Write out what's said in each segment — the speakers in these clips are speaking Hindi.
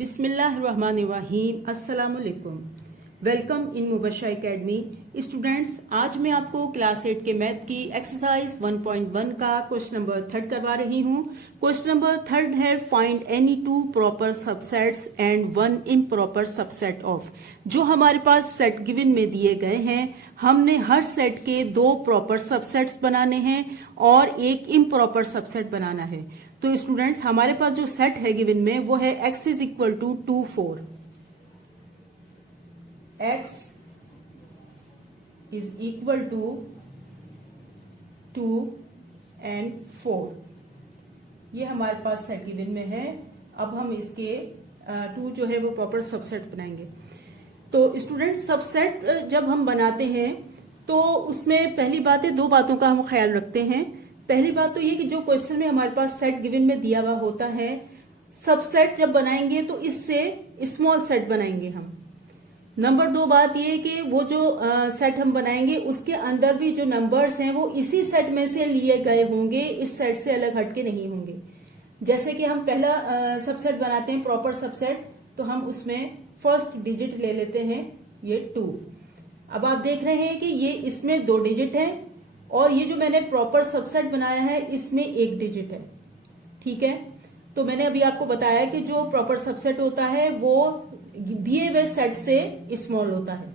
बिस्मिल्लाहिर्रहमानिर्रहीम। अस्सलाम वालेकुम। Welcome in Mubashra academy. Students, आज मैं आपको क्लास 8 के मैथ की एक्सरसाइज 1.1 का क्वेश्चन नंबर 3 करवा रही हूँ। क्वेश्चन नंबर 3 है find any two proper subsets and one improper subset of. जो हमारे पास सेट गिवन में दिए गए हैं, हमने हर सेट के दो प्रॉपर सबसेट्स बनाने हैं और एक इम्प्रॉपर सबसेट बनाना है। तो स्टूडेंट्स, हमारे पास जो सेट है गिवन में वो है x is equal to 2 4। x is equal to 2 and 4। ये हमारे पास सेट गिवन में है। अब हम इसके 2 जो है वो प्रॉपर सबसेट बनाएंगे। तो स्टूडेंट, सबसेट जब हम बनाते हैं तो उसमें पहली बात है, दो बातों का हम ख्याल रखते हैं। पहली बात तो ये कि जो क्वेश्चन में हमारे पास सेट गिवन में दिया हुआ होता है, सबसेट जब बनाएंगे तो इससे स्मॉल सेट बनाएंगे हम। नंबर 2 बात ये कि वो जो सेट हम बनाएंगे उसके अंदर भी जो नंबर्स हैं वो इसी सेट में से लिए गए होंगे, इस सेट से अलग हटके नहीं होंगे। जैसे कि हम पहला सबसेट बनाते हैं प्रॉपर सबसेट, तो हम उसमें फर्स्ट डिजिट ले लेते हैं, ये 2। अब आप देख रहे हैं कि ये इसमें 2 डिजिट है और ये जो मैंने प्रॉपर सबसेट बनाया है इसमें 1 डिजिट है। ठीक है, तो मैंने अभी आपको बताया कि जो प्रॉपर सबसेट होता है वो दिए हुए सेट से स्मॉल होता है।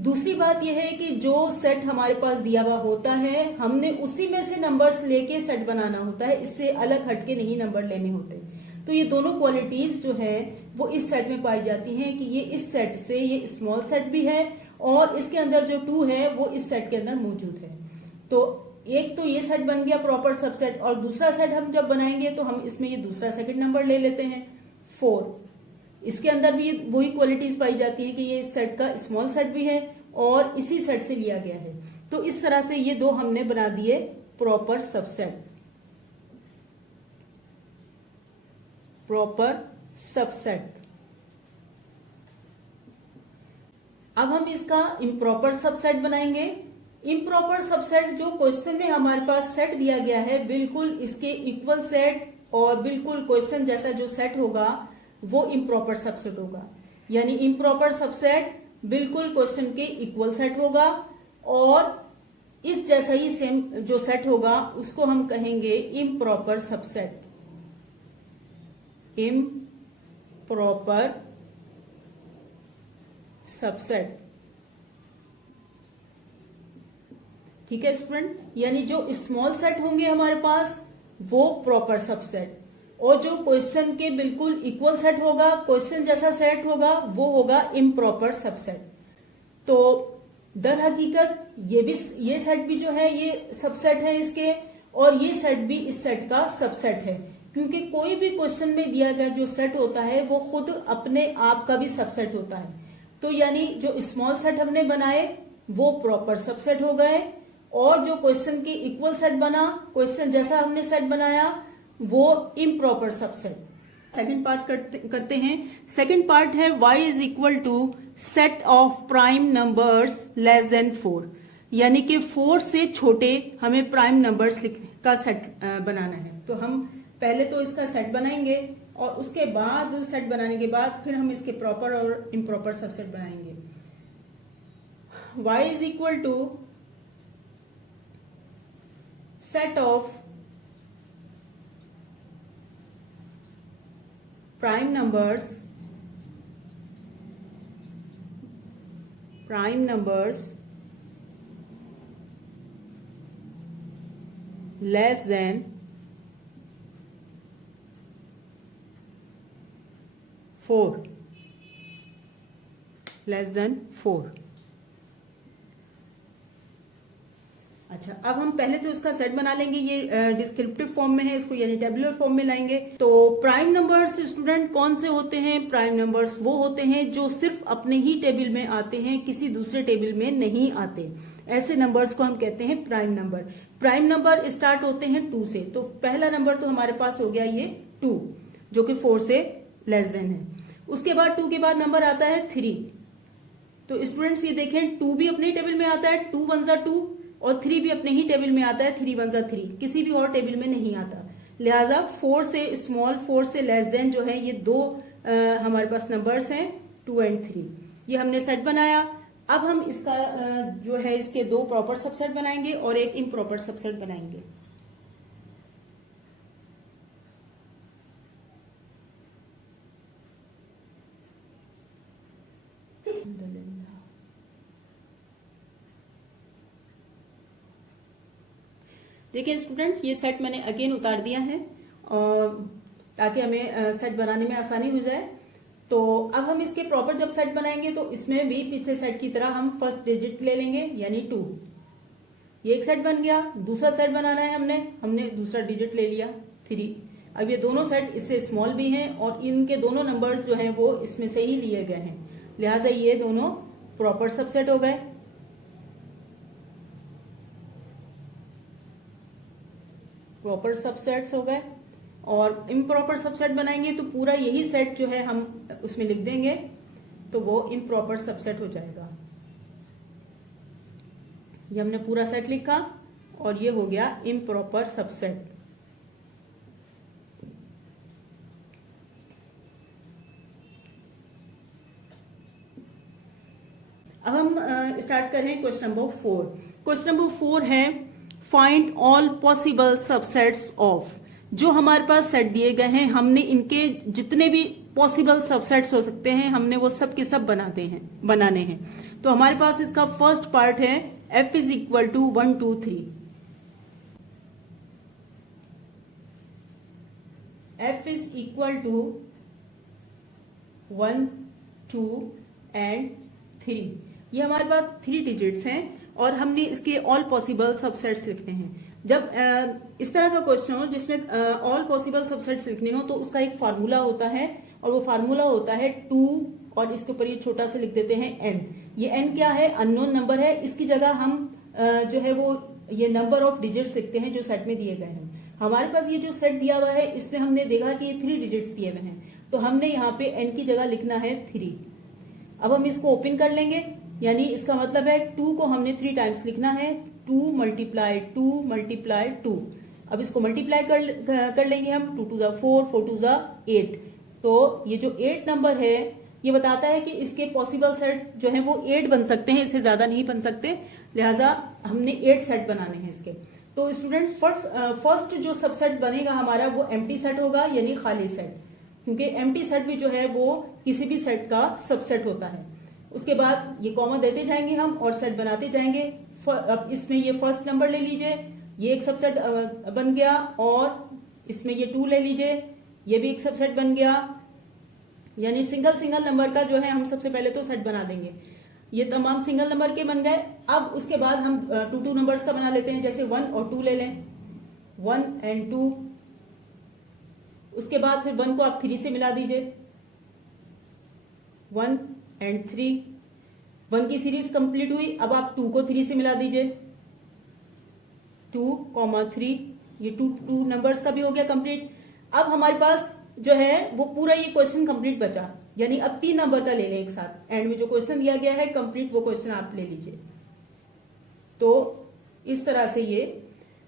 दूसरी बात यह है कि जो सेट हमारे पास दिया हुआ होता है हमने उसी में से नंबर्स लेके सेट बनाना होता है, इससे अलग हटके नहीं नंबर लेने होते। तो ये दोनों क्वालिटीज जो है वो इस सेट में पाई जाती हैं कि ये इस सेट से ये स्मॉल सेट भी है और इसके अंदर जो 2 है वो इस सेट के अंदर मौजूद है। तो एक तो ये सेट बन गया प्रॉपर सबसेट, और दूसरा सेट हम जब बनाएंगे तो हम इसमें ये दूसरा सेकंड नंबर ले लेते हैं 4। इसके अंदर भी वही क्वालिटीज पाई जाती है कि ये इस सेट का स्मॉल सेट भी है और इसी सेट से लिया गया है। तो इस तरह से ये दो हमने बना दिए प्रॉपर सबसेट। Proper subset. अब हम इसका इम्प्रॉपर सबसेट बनाएंगे। इम्प्रॉपर सबसेट जो क्वेश्चन में हमारे पास सेट दिया गया है बिल्कुल इसके इक्वल सेट और बिल्कुल क्वेश्चन जैसा जो सेट होगा वो इम्प्रॉपर सबसेट होगा। यानी इम्प्रॉपर सबसेट बिल्कुल क्वेश्चन के इक्वल सेट होगा और इस जैसा ही सेम जो सेट होगा उसको हम कहेंगे इम्प्रॉपर सबसेट। Improper subset. ठीक है स्टूडेंट, यानी जो स्मॉल सेट होंगे हमारे पास वो प्रॉपर सबसेट, और जो क्वेश्चन के बिल्कुल इक्वल सेट होगा, क्वेश्चन जैसा सेट होगा, वो होगा इम्प्रॉपर सबसेट। तो दर हकीकत ये सेट भी जो है ये सबसेट है इसके, और ये सेट भी इस सेट का सबसेट है, क्योंकि कोई भी क्वेश्चन में दिया गया जो सेट होता है वो खुद अपने आप का भी सबसेट होता है। तो यानी जो स्मॉल सेट हमने बनाए वो प्रॉपर सबसेट हो गए, और जो क्वेश्चन के इक्वल सेट बना, क्वेश्चन जैसा हमने सेट बनाया, वो इम्प्रॉपर सबसेट। सेकंड पार्ट करते हैं। सेकंड पार्ट है y is equal to set of prime numbers less than 4। यानी कि 4 से छोटे हमें प्राइम नंबर्स का सेट बनाना है। तो हम पहले तो इसका सेट बनाएंगे और उसके बाद सेट बनाने के बाद फिर हम इसके प्रॉपर और इम्प्रॉपर सबसेट बनाएंगे। y is equal to set of prime numbers less than 4, less than 4। अच्छा, अब हम पहले तो इसका सेट बना लेंगे। ये डिस्क्रिप्टिव फॉर्म में है, इसको यानी टेबुलर फॉर्म में लाएंगे। तो प्राइम नंबर्स स्टूडेंट कौन से होते हैं? प्राइम नंबर्स वो होते हैं जो सिर्फ अपने ही टेबल में आते हैं, किसी दूसरे टेबल में नहीं आते। ऐसे नंबर्स को हम कहते हैं prime number. Prime number start होते हैं 2 से। तो पहला नंबर तो हमारे पास हो गया ये 2, जो कि 4 से लेस देन है। उसके बाद 2 के बाद नंबर आता है 3। तो स्टूडेंट्स ये देखें, 2 भी अपने टेबल में आता है, 2 1 जा 2, और 3 भी अपने ही टेबल में आता है, 3 1 जा 3, किसी भी और टेबल में नहीं आता। लिहाजा 4 से स्मॉल, 4 से लेस देन जो है ये दो हमारे पास नंबर्स हैं 2 एंड 3। ये हमने सेट बनाया। अब हम इसका जो है इसके 2 प्रॉपर सबसेट बनाएंगे और एक इम्प्रॉपर सबसेट बनाएंगे। देखिए स्टूडेंट, ये सेट मैंने अगेन उतार दिया है और ताकि हमें सेट बनाने में आसानी हो जाए। तो अब हम इसके प्रॉपर जब सेट बनाएंगे तो इसमें भी पिछले सेट की तरह हम फर्स्ट डिजिट ले लेंगे, यानी 2। ये एक सेट बन गया। दूसरा सेट बनाना है हमने दूसरा डिजिट ले लिया 3। अब ये दोनों सेट इससे स्मॉल भी हैं और इनके दोनों नंबर्स जो हैं वो इसमें से ही लिए गए हैं, लिहाजा ये दोनों प्रॉपर सबसेट हो गए। प्रॉपर सबसेट्स हो गए। और इम्प्रॉपर सबसेट बनाएंगे तो पूरा यही सेट जो है हम उसमें लिख देंगे, तो वो इम्प्रॉपर सबसेट हो जाएगा। ये हमने पूरा सेट लिखा और ये हो गया इम्प्रॉपर सबसेट। अब हम स्टार्ट करें क्वेश्चन नंबर 4। क्वेश्चन नंबर 4 है find all possible subsets of. जो हमारे पास सेट दिए गए हैं, हमने इनके जितने भी पॉसिबल सबसेट्स हो सकते हैं हमने वो सब के सब बनाने हैं। तो हमारे पास इसका फर्स्ट पार्ट है f is equal to 1 2 3। f is equal to 1 2 and 3। ये हमारे पास 3 डिजिट्स हैं और हमने इसके ऑल पॉसिबल सबसेट्स लिखने हैं। जब इस तरह का क्वेश्चन हो जिसमें ऑल पॉसिबल सबसेट्स लिखने हो तो उसका एक फार्मूला होता है और वो फार्मूला होता है 2 और इसके ऊपर ये छोटा सा लिख देते हैं n। ये n क्या है? अननोन नंबर है। इसकी जगह हम जो है वो ये नंबर ऑफ डिजिट्स लिखते हैं जो सेट में दिए गए हैं। हमारे पास ये जो सेट दिया हुआ है इसमें हमने देखा कि ये 3 डिजिट्स दिए हुए हैं, तो हमने यहाँ पे n की जगह लिखना है 3। अब हम इसको ओपन कर लेंगे, यानी इसका मतलब है 2 को हमने 3 टाइम्स लिखना है। 2 मल्टीप्लाई 2 मल्टीप्लाई 2। अब इसको मल्टीप्लाई कर लेंगे हम। 2 2 4 4 2 8। तो ये जो 8 नंबर है ये बताता है कि इसके पॉसिबल सेट जो है वो 8 बन सकते हैं, इससे ज्यादा नहीं बन सकते, लिहाजा हमने 8 सेट बनाने हैं इसके। तो स्टूडेंट्स फर्स्ट जो सबसेट बनेगा हमारा वो एम्प्टी सेट होगा, यानी खाली सेट, क्योंकि एम्प्टी सेट भी जो है वो किसी भी सेट का सबसेट होता है। उसके बाद ये कॉमा देते जाएंगे हम और सेट बनाते जाएंगे। अब इसमें ये फर्स्ट नंबर ले लीजिए, ये एक सबसेट बन गया, और इसमें ये 2 ले लीजिए, ये भी एक सबसेट बन गया। यानी सिंगल नंबर का जो है हम सबसे पहले तो सेट बना देंगे। ये तमाम सिंगल नंबर के बन गए। अब उसके बाद हम 2 नंबर्स का बना लेते हैं, जैसे 1 और 2 ले लें, 1 एंड 2। उसके बाद फिर 1 को आप 3 से मिला दीजिए, 1 एंड 3। 1 की सीरीज कंप्लीट हुई। अब आप 2 को 3 से मिला दीजिए, 2, 3। ये 2 नंबर्स का भी हो गया कंप्लीट। अब हमारे पास जो है वो पूरा ये क्वेश्चन कंप्लीट बचा, यानी अब 3 नंबर का ले लें एक साथ। एंड में जो क्वेश्चन दिया गया है कंप्लीट वो क्वेश्चन आप ले लीजिए। तो इस तरह से ये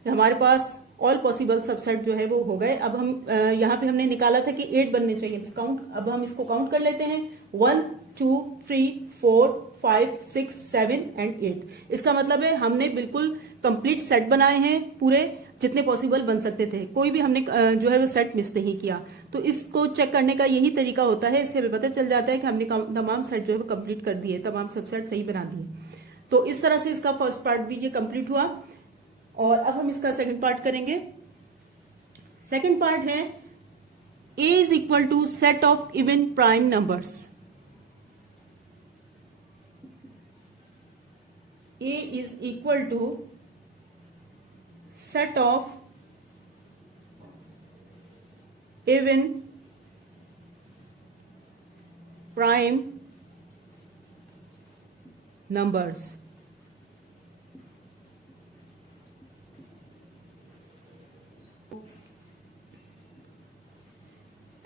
हमारे पास ऑल पॉसिबल सबसेट जो है वो हो गए। अब हम यहाँ पे हमने निकाला था कि 8 बनने चाहिए काउंट। अब हम इसको काउंट कर लेते हैं, 1 2 3 4 5 6 7 एंड 8। इसका मतलब है हमने बिल्कुल कंप्लीट सेट बनाए हैं, पूरे जितने पॉसिबल बन सकते थे। कोई भी हमने जो है वो सेट मिस नहीं किया। तो इसको चेक करने का यही तरीका होता है, इससे हमें पता चल जाता है कि हमने तमाम सेट जो है वो कंप्लीट कर दिए, तमाम सबसेट सही बना दिए। तो इस तरह से इसका फर्स्ट पार्ट भी ये कंप्लीट हुआ। और अब हम इसका सेकंड पार्ट करेंगे। सेकंड पार्ट है a is equal to set of even prime numbers. a is equal to set of even prime numbers.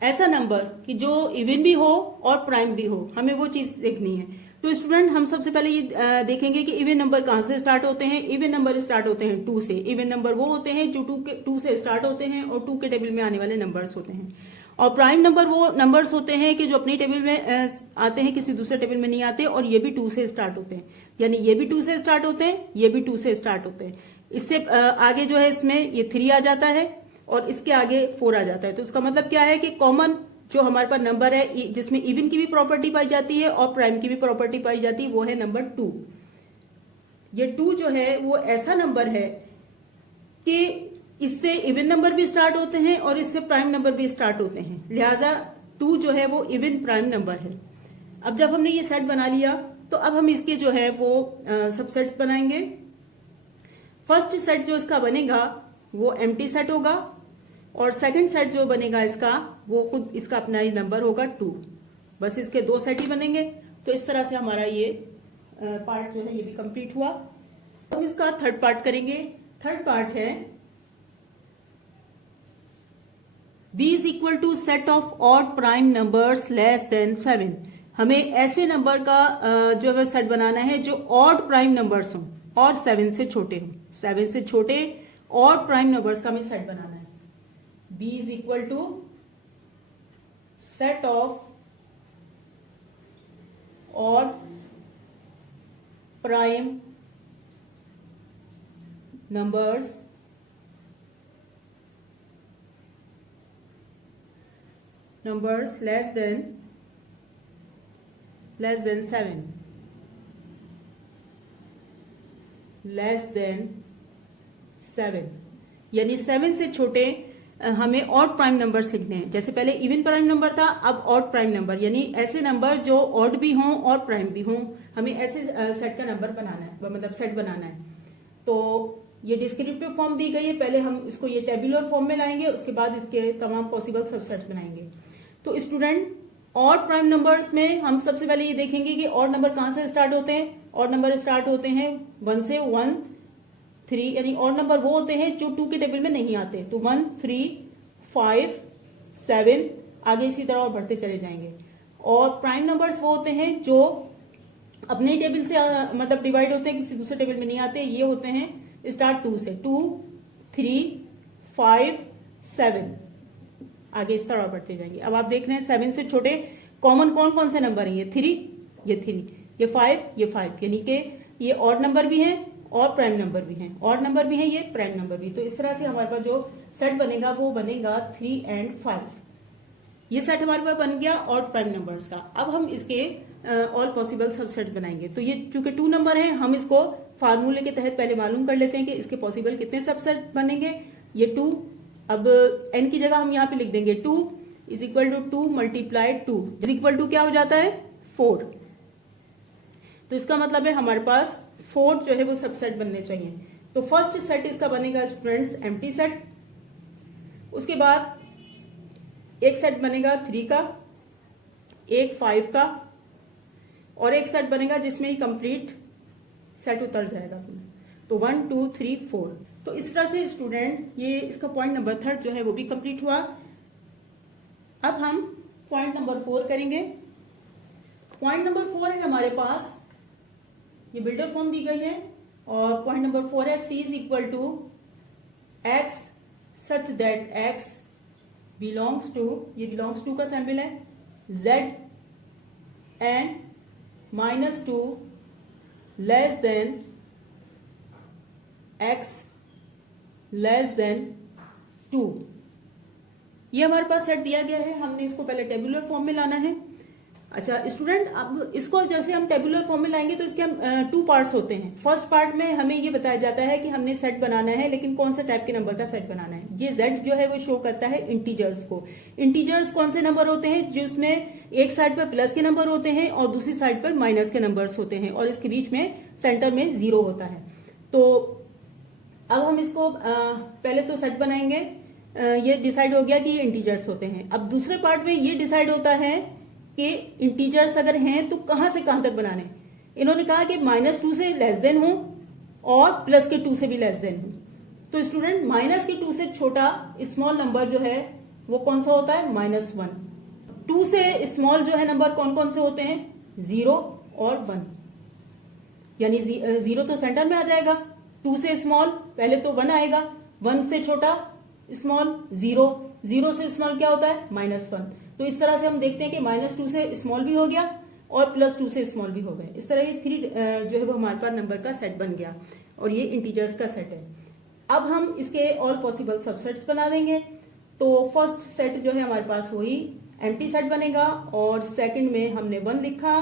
ऐसा नंबर कि जो इवन भी हो और प्राइम भी हो, हमें वो चीज देखनी है। तो स्टूडेंट हम सबसे पहले ये देखेंगे कि इवन नंबर कहां से स्टार्ट होते हैं। इवन नंबर स्टार्ट होते हैं 2 से। इवन नंबर वो होते हैं जो 2 से स्टार्ट होते हैं और 2 के टेबल में आने वाले नंबर्स होते हैं। और प्राइम नंबर वो नंबर्स होते हैं कि जो अपनी टेबल में आते हैं, किसी दूसरे टेबल में नहीं आते, और ये भी 2 से स्टार्ट होते हैं, यानी ये भी 2 से स्टार्ट होते हैं, ये भी 2 से स्टार्ट होते हैं। इससे आगे जो है इसमें ये 3 आ जाता है और इसके आगे 4 आ जाता है। तो उसका मतलब क्या है कि कॉमन जो हमारे पास नंबर है जिसमें इवन की भी प्रॉपर्टी पाई जाती है और प्राइम की भी प्रॉपर्टी पाई जाती है, वो है नंबर 2। ये 2 जो है वो ऐसा नंबर है कि इससे इवन नंबर भी स्टार्ट होते हैं और इससे प्राइम नंबर भी स्टार्ट होते हैं, लिहाजा 2 जो है वो इवन प्राइम नंबर है। अब जब हमने ये सेट बना लिया तो अब हम इसके जो है वो सबसेट्स बनाएंगे। फर्स्ट सेट जो इसका बनेगा वो एम्प्टी सेट होगा और सेकंड सेट जो बनेगा इसका वो खुद इसका अपना ही नंबर होगा 2। बस इसके 2 सेट ही बनेंगे। तो इस तरह से हमारा ये पार्ट जो है ये भी कंप्लीट हुआ। अब इसका थर्ड पार्ट करेंगे। थर्ड पार्ट है B is equal to set of odd prime numbers less than 7। हमें ऐसे नंबर का जो है सेट बनाना है जो ऑड प्राइम नंबर्स हों और 7 से छोटे हों। 7 से छोटे ऑड प्राइम नंबर्स का हमें सेट बनाना है। B is equal to set of odd prime numbers less than 7, less than 7, यानी 7 से छोटे हमें ऑड प्राइम नंबर्स लिखने हैं। जैसे पहले इवन प्राइम नंबर था, अब ऑड प्राइम नंबर, यानी ऐसे नंबर जो ऑड भी हों और प्राइम भी हों, हमें ऐसे सेट का नंबर बनाना है, मतलब सेट बनाना है। तो ये डिस्क्रिप्टिव फॉर्म दी गई है, पहले हम इसको ये टेबुलर फॉर्म में लाएंगे, उसके बाद इसके तमाम पॉसिबल सबसेट्स बनाएंगे। तो स्टूडेंट, ऑड प्राइम नंबर्स में हम सबसे पहले ये देखेंगे कि ऑड नंबर कहां से स्टार्ट होते हैं। ऑड नंबर स्टार्ट होते हैं 1 से 1, 3, यानी ऑड नंबर वो होते हैं जो 2 के टेबल में नहीं आते। तो 1, 3, 5, 7, आगे इसी तरह और बढ़ते चले जाएंगे। और प्राइम नंबर्स वो होते हैं जो अपने टेबल से मतलब डिवाइड होते हैं, किसी दूसरे टेबल में नहीं आते। ये होते हैं स्टार्ट 2 से, 2, 3, 5, 7, आगे इस तरह बढ़ते जाएंगे। अब आप देख रहे हैं 7 से छोटे कॉमन कौन कौन से नंबर हैं। ये 3, ये 3, ये 5, ये 5, यानी कि ये ऑड नंबर भी हैं और प्राइम नंबर भी हैं। ऑड नंबर भी हैं, ये प्राइम नंबर भी। तो इस तरह से हमारे पास जो सेट बनेगा वो बनेगा 3 और 5। ये सेट हमारे पास बन गया ऑड प्राइम नंबर्स का। अब हम इसके ऑल पॉसिबल सबसेट बनाएंगे। तो ये चूंकि 2 नंबर है, हम इसको फार्मूले के तहत पहले मालूम कर लेते हैं कि इसके पॉसिबल कितने सबसेट बनेंगे। ये 2, अब n की जगह हम यहाँ पे लिख देंगे 2 is equal to 2 multiply 2 is equal to क्या हो जाता है 4। तो इसका मतलब है हमारे पास 4 जो है वो सबसेट बनने चाहिए। तो फर्स्ट सेट इसका बनेगा स्टूडेंट्स एम्प्टी सेट। उसके बाद एक सेट बनेगा 3 का, एक 5 का, और एक सेट बनेगा जिसमें ही कंप्लीट सेट उतर जाएगा। तो 1, 2, 3, 4। तो इस तरह से स्टूडेंट ये इसका पॉइंट नंबर 3 जो है वो भी कंप्लीट हुआ। अब हम पॉइंट नंबर 4 करेंगे। पॉइंट नंबर 4 है हमारे पास, ये बिल्डर फॉर्म दी गई है और पॉइंट नंबर 4 है C is equal to x such that x belongs to, ये बिलोंग्स टू का सैंपल है, z and -2 less than x less than 2। ये हमारे पास सेट दिया गया है, हमने इसको पहले टेबुलर फॉर्म में लाना है। अच्छा स्टूडेंट, अब इसको जैसे हम टेबुलर फॉर्म में लाएंगे तो इसके हम 2 पार्ट्स होते हैं। फर्स्ट पार्ट में हमें ये बताया जाता है कि हमने सेट बनाना है, लेकिन कौन सा टाइप के नंबर का सेट बनाना है। ये z जो है वो शो करता है इंटीजर्स को। इंटीजर्स कौन से नंबर होते हैं जिसमें एक साइड पर प्लस के नंबर होते हैं और दूसरी साइड पर माइनस के नंबर्स होते हैं और इसके बीच में सेंटर में 0 होता है। तो अब हम इसको पहले तो सेट बनाएंगे, ये डिसाइड हो गया कि ये इंटीजर्स होते हैं। अब दूसरे पार्ट में ये डिसाइड होता है कि इंटीजर्स अगर हैं तो कहां से कहां तक बनाने। इन्होंने कहा कि -2 से लेस देन हो और प्लस के 2 से भी लेस देन हो। तो स्टूडेंट माइनस के 2 से छोटा स्मॉल नंबर जो है वो कौन सा होता है -1। 2 से स्मॉल जो है नंबर कौन कौन से होते हैं 0 और 1, यानी 0 तो सेंटर में आ जाएगा। 2 से स्मॉल पहले तो 1 आएगा, 1 से छोटा स्मॉल, जीरो, जीरो से स्मॉल क्या होता है -1। तो इस तरह से हम देखते हैं कि -2 से स्मॉल भी हो गया और +2 से स्मॉल भी हो गए। इस तरह ये 3 जो है वो हमारे पास नंबर का सेट बन गया और ये इंटीजर्स का सेट है। अब हम इसके ऑल पॉसिबल सबसेट्स बना देंगे। तो फर्स्ट सेट जो है हमारे पास वही एम्प्टी सेट बनेगा और सेकंड में हमने 1 लिखा,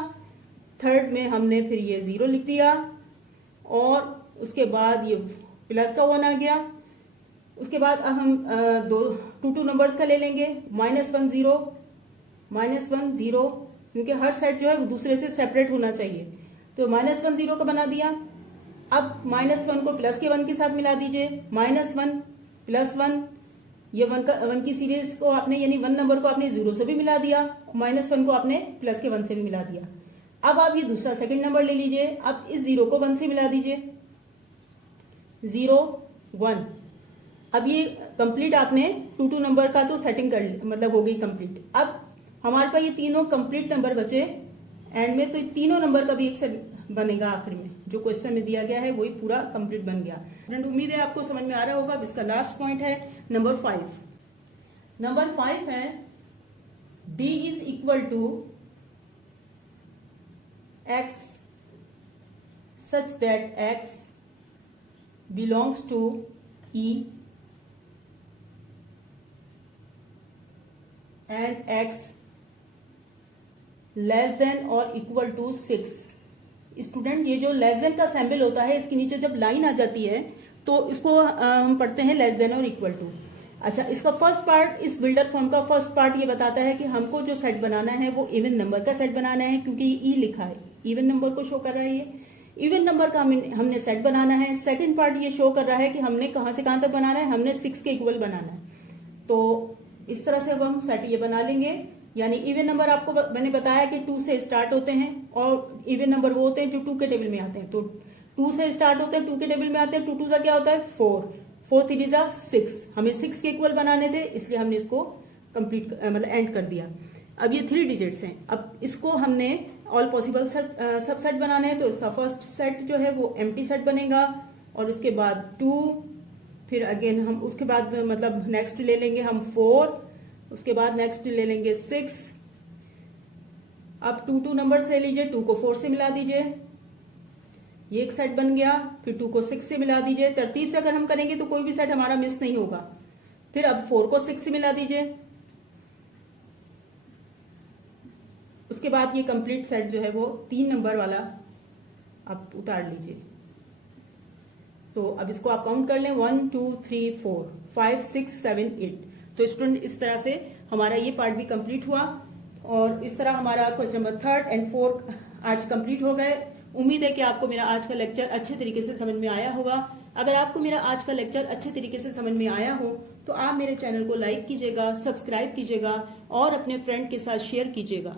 थर्ड में हमने फिर ये 0 लिख दिया और उसके बाद ये प्लस का 1 आ गया। उसके बाद अब हम टू नंबर्स का ले लेंगे, -1 0, -1 0, क्योंकि हर सेट जो है वो दूसरे से सेपरेट होना चाहिए। तो -1 0 का बना दिया। अब -1 को प्लस के 1 के साथ मिला दीजिए, -1 +1, ये 1 की सीरीज को आपने यानी 1 नंबर को आपने 0 से भी मिला दिया, -1 को आपने प्लस के 1 से भी मिला दिया। अब आप ये दूसरा सेकंड नंबर ले लीजिए, अब इस 0 को 1 से मिला दीजिए, 0 1। अब ये कंप्लीट आपने टू नंबर का तो सेटिंग कर मतलब हो गई कंप्लीट। अब हमारे पास ये तीनों कंप्लीट नंबर बचे एंड में, तो तीनों नंबर का भी एक सेट बनेगा आखिर में। जो क्वेश्चन में दिया गया है वही पूरा कंप्लीट बन गया। फ्रेंड उम्मीद है आपको समझ में आ रहा होगा। अब इसका लास्ट पॉइंट है नंबर 5। नंबर 5 है D is equal to X such that X belongs to E and X less than और इक्वल टू 6। स्टूडेंट ये जो लेस देन का सैम्बल होता है इसके नीचे जब लाइन आ जाती है तो इसको हम पढ़ते हैं लेस देन और इक्वल टू। अच्छा, इसका फर्स्ट पार्ट, इस बिल्डर फॉर्म का फर्स्ट पार्ट ये बताता है कि हमको जो सेट बनाना है वो इवन नंबर का सेट बनाना है, क्योंकि ई लिखा है, इवन नंबर को शो कर रहा है। ये इवन नंबर का हमने सेट बनाना है। सेकंड पार्ट ये शो कर रहा है कि हमने कहां से कहां तक बनाना है, हमने 6 के इक्वल बनाना है। तो इस तरह से अब हम सेट ये बना लेंगे। यानी इवन नंबर आपको मैंने बताया कि 2 से स्टार्ट होते हैं और इवन नंबर वो होते हैं जो 2 के टेबल में आते हैं। तो 2 से स्टार्ट होते हैं, 2 के टेबल में आते हैं। 2 2 क्या होता है 4, 4 3 जा 6। हमें 6 के इक्वल बनाने थे, इसलिए हमने इसको कंप्लीट मतलब एंड कर दिया। अब ये 3 डिजिट्स हैं। अब इसको हमने ऑल पॉसिबल सबसेट बनाने हैं। तो इसका फर्स्ट सेट जो है वो एम्प्टी सेट बनेगा और उसके बाद 2, फिर अगेन हम उसके बाद मतलब नेक्स्ट ले लेंगे हम 4, उसके बाद नेक्स्ट ले लेंगे 6। अब 2 नंबर से लीजिए, 2 को 4 से मिला दीजिए, ये एक सेट बन गया। फिर 2 को 6 से मिला दीजिए। तरतीब से अगर हम करेंगे तो कोई भी सेट हमारा मिस नहीं होगा। फिर अब 4 को 6 से मिला दीजिए। उसके बाद ये कंप्लीट सेट जो है वो 3 नंबर वाला आप उतार लीजिए। तो अब इसको आप काउंट कर लें, 1 2 3 4 5 6 7 8। तो स्टूडेंट इस तरह से हमारा ये पार्ट भी कंप्लीट हुआ और इस तरह हमारा क्वेश्चन नंबर 3 और 4 आज कंप्लीट हो गए। उम्मीद है कि आपको मेरा आज का लेक्चर अच्छे तरीके से समझ में आया होगा। अगर आपको मेरा आज का लेक्चर अच्छे तरीके से समझ में आया हो तो आप मेरे चैनल को लाइक कीजिएगा, सब्सक्राइब कीजिएगा और अपने फ्रेंड के साथ शेयर कीजिएगा।